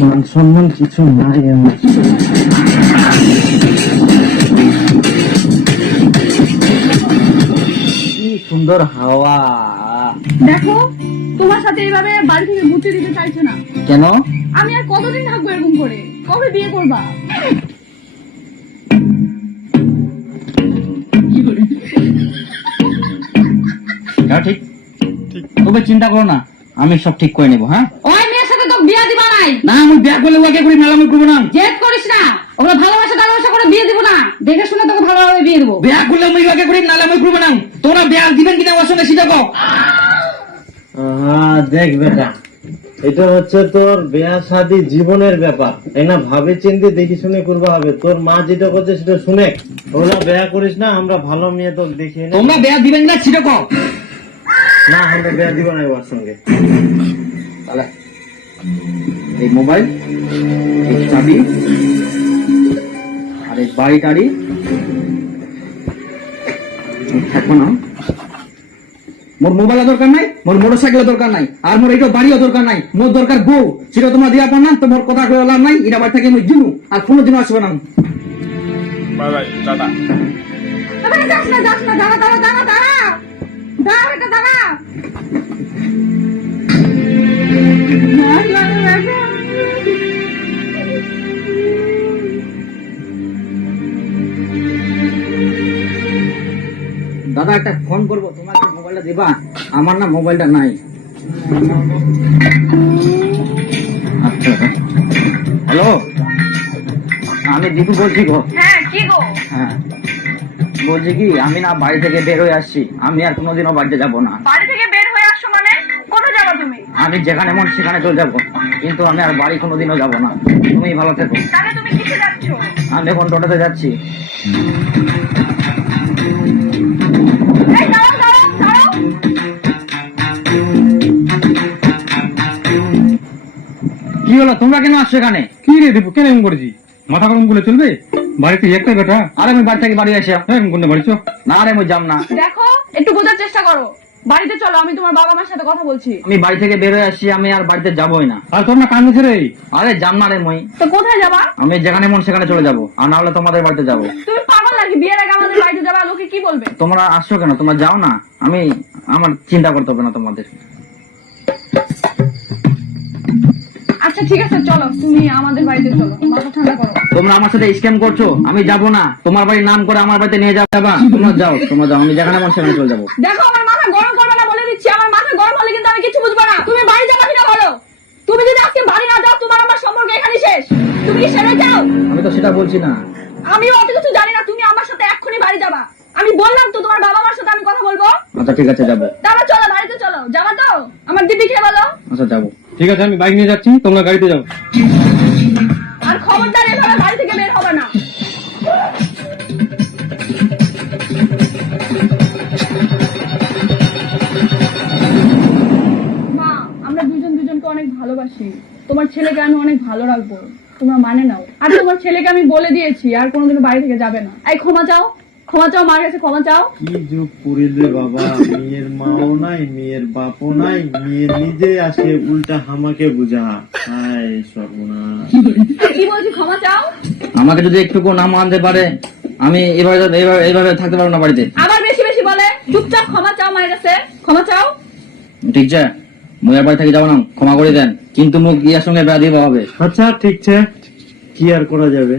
মান সম্মান কিছু নাই আমার। কি সুন্দর হাওয়া। দেখো, তোমার সাথে এইভাবে বাড়ি থেকে ঘুরতে দিতে চাইছে না। কেন? আমি আর কতদিন থাকবো এরকম করে? কবে বিয়ে করবা? ঠিক, তবে চিন্তা করো না, আমি সব ঠিক করে নেবো। হ্যাঁ, ওই মেয়ের সাথে তো বিয়ে দিবা নাই। না আমি বিয়ে করলে ওকে করি, মেলামি করবো না। জেদ করিস না, ওরা ভালোবাসা করে বিয়ে দিব না। দেখে শুনে তোকে ভালোভাবে বিয়ে দেবো। বিয়ে করলে আমি ওকে করি, মেলামি করবো না। তোমরা বিয়ে দিবেন কিনা ওর সঙ্গে সেটা কও। দেখ বেটা, এটা হচ্ছে তোর বিয়া শাদী জীবনের ব্যাপার, তাই না? ভাবে চিন্তে দেখি শুনে করবো হবে। তোর মা যেটা করছে সেটা শুনে ওরা বিয়া করিস না। আমরা ভালো মেয়ে তোর দেখি না। তোমরা বিয়ে দিবেন কিনা সেটা কও। না, আমরা বিয়া দিব না ওর সঙ্গে। তাহলে এই মোবাইল, এই চাবি আর এই বাড়ি টাড়ি থাকবো না। মোর মোবাইলের দরকার নাই, মোর মোটর সাইকেলের দরকার নাই, আর মোর এইটা বাড়িও দরকার নাই। মোর দরকার বউ, সেটা তোমরা দিয়া পার না। তো মোর কথা কয়ে লাভ নাই। এটা বাড়ি থেকে আমি জিনু আর কোনো দিনও আসবে না। Bye bye, tata. যাস না, দাঁড়া দাঁড়া দাঁড়া দাঁড়া দাঁড়া বেটা, দাঁড়া। দাদা একটা ফোন করবো, তোমাকে মোবাইলটা দিবা? আমার না মোবাইলটা নাই। আচ্ছা, হ্যালো, আমি দীপু বলছি গো। হ্যাঁ, কি গো? হ্যাঁ, বলছি কি, আমি না বাড়ি থেকে বের হয়ে আসছি। আমি আর কোনোদিনও বাড়িতে যাবো না। বাড়ি থেকে বের হয়ে আসছো মানে? কোথায় যাবা তুমি? আমি যেখানে মন সেখানে চলে যাবো, কিন্তু আমি আর বাড়ি কোনোদিনও যাবো না। তুমি ভালো থেকো। তাহলে তুমি কিসে যাচ্ছো? আমি এখন টোটোতে যাচ্ছি। এই দাঁড়াও দাঁড়াও দাঁড়াও। কি হলো, তোমরা কেন আসছো এখানে? কি রে দীপু, কেন এমন করেছি? মাথা গরম করলে চলবে? বাড়িতে একটা বেটা। আরে আমি বাড়ি থেকে বাড়ি আসি। এরকম করলে বাড়ি চো। না রে, আমি যাম না। দেখো, একটু বোঝার চেষ্টা করো। বাড়িতে চলো, আমি তোমার বাবা মার সাথে কথা বলছি। আমি বাড়ি থেকে বের হয়ে আসছি, আমি আর বাড়িতে যাবোই না। আর তোর না কান্দিছে রে। আরে যাম না রে মই। তো কোথায় যাবা? আমি যেখানে মন সেখানে চলে যাবো, আর না হলে তোমাদের বাড়িতে যাবো। তুমি পাগল নাকি? বিয়ের আগে আমাদের বাড়িতে যাবা, লোকে কি বলবে? তোমরা আসছো কেন? তোমরা যাও না। আমার চিন্তা করতে হবে না তোমাদের। আচ্ছা ঠিক আছে, চলো, তুমি আমাদের বাড়িতে চলো, মাথা ঠান্ডা করো। তোমরা আমার সাথে স্ক্যাম করছো, আমি যাবো না। তোমার বাড়ির নাম করে আমার বাড়িতে নিয়ে যাবা? তোমরা যাও, আমি যেখানে মন সেখানে চলে যাবো। দেখো, আমার মাথা গরম করবে না বলে দিচ্ছি। আমার মাথা গরম হলে কিন্তু আমি কিছু বুঝবো না। তুমি বাড়ি যাবা কিনা বলো। তুমি যদি আজকে বাড়ি না যাও, তোমার আমার সম্পর্ক এখানে শেষ। তুমি কি সেরে যাও? আমি তো সেটা বলছি না। আমি অত কিছু জানি না। তুমি আমার সাথে এক্ষুনি বাড়ি যাবা। আমি বললাম তো, তোমার বাবা মার সাথে আমি কথা বলবো। আচ্ছা ঠিক আছে, যাবো। তাহলে চলো, বাড়িতে চলো। যাবা তো? আমার দিদি খেয়ে বলো। আচ্ছা যাবো। ঠিক আছে, আমি বাইক নিয়ে যাচ্ছি, তোমরা গাড়িতে যাও। আর খবরদার এভাবে বাড়ি থেকে বের হবে না। মা, আমরা দুজন দুজনকে অনেক ভালোবাসি। তোমার ছেলেকে আমি অনেক ভালো রাখবো, তোমরা মানে নাও। আর তোমার ছেলেকে আমি বলে দিয়েছি আর কোনোদিনও বাড়ি থেকে যাবে না। এই ক্ষমা চাও, ক্ষমা চাও, মার কাছে ক্ষমা চাও। কি যুগ করিলে বাবা, মেয়ের মাও নাই, মেয়ের বাপও নাই, মেয়ে নিজে আসে উল্টা হামাকে বুঝা। হায় সর্বনাশ। কি বলছি, ক্ষমা চাও। আমাকে যদি একটুকু না মানতে পারে, আমি এইভাবে থাকতে পারবো না বাড়িতে। আবার বেশি বেশি বলে। চুপচাপ ক্ষমা চাও, মায়ের কাছে ক্ষমা চাও। ঠিক আছে, মুয়ের বাড়ি থেকে যাবো না, ক্ষমা করে দেন। কিন্তু মুখ ইয়ার সঙ্গে বেড়া দিব হবে। আচ্ছা ঠিক আছে, কি আর করা যাবে।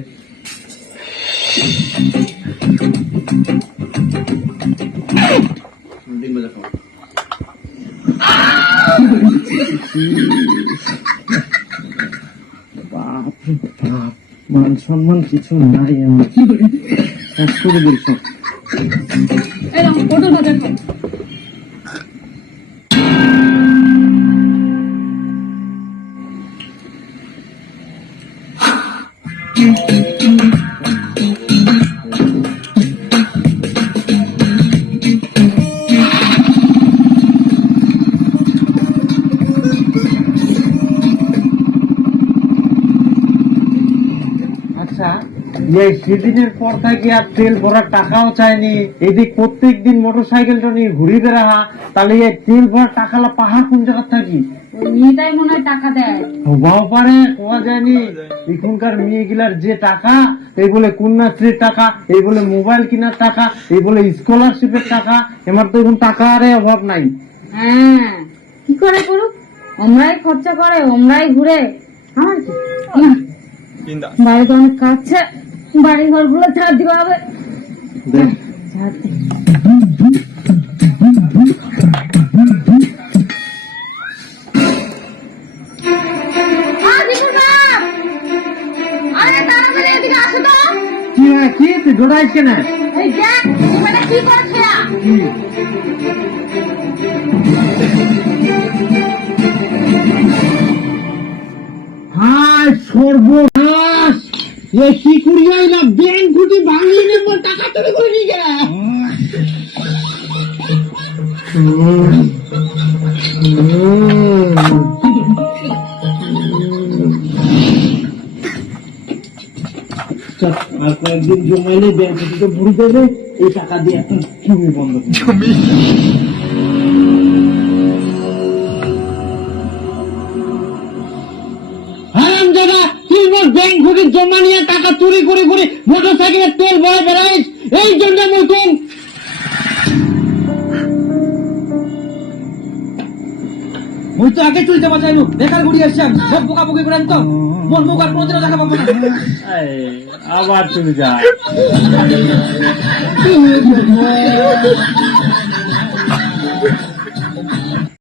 বাপ রে বাপ, মান সম্মান কিছু নাই আমার। শেষ করে দিল সব। এই নাও, পটল ভাজা খাও। আচ্ছা, এই সেদিনের পর থেকে আর তেল ভরার টাকাও চায়নি। এদিক প্রত্যেকদিন মোটরসাইকেলটা নিয়ে ঘুরি বেড়াহা, তাহলে এই তেল ভরার টাকালা পাহাড় কোন জায়গা থাকি? ওই মেয়েটাই মনে হয় টাকা দেয়। হবাও পারে, কোয়া যায়নি। এখনকার মেয়েগুলার যে টাকা, এই বলে কন্যাশ্রীর টাকা, এই বলে মোবাইল কেনার টাকা, এই বলে স্কলারশিপের টাকা, এবার তো এখন টাকা আরে অভাব নাই। হ্যাঁ, কি করে করুক, আমরাই খরচা করে, আমরাই ঘুরে। আমার কি না, বাড়িতে অনেক কাজ আছে, বাড়ি ঘর গুলো ঝাড় দিতে হবে। দেখ, ঝাড় দি। আরে তাড়াতাড়ি এদিকে আসো তো। কি হয়, কি তুই দৌড়াইস কেন? এই দেখ, এখানে কি করছে? কি? হায় সর্বনাশ! এ কি করিয়া না, ব্যাংক ঘুটি ভাঙিয়ে নেব, টাকা চুরি করে নিয়ে গেল। আর কয়েকদিন জমাইলে ব্যাংক থেকে ভরে দেবে, এই টাকা দিয়ে এখন জমি বন্ধ করবে। হারাম জায়গা, তুই মোট ব্যাংক ঘুরে জমা নিয়ে টাকা চুরি করে করে মোটরসাইকেলের তেল ভরে বেড়াইস, এই জন্য মতন। ওই তো আগে চুলতে বাঁচাইলো, বেকার ঘুরিয়ে আসছিলাম, সব বোকা বুকি করে তো মন মুখ আর কোনোদিনও দেখা পাবো না। আবার তুমি যা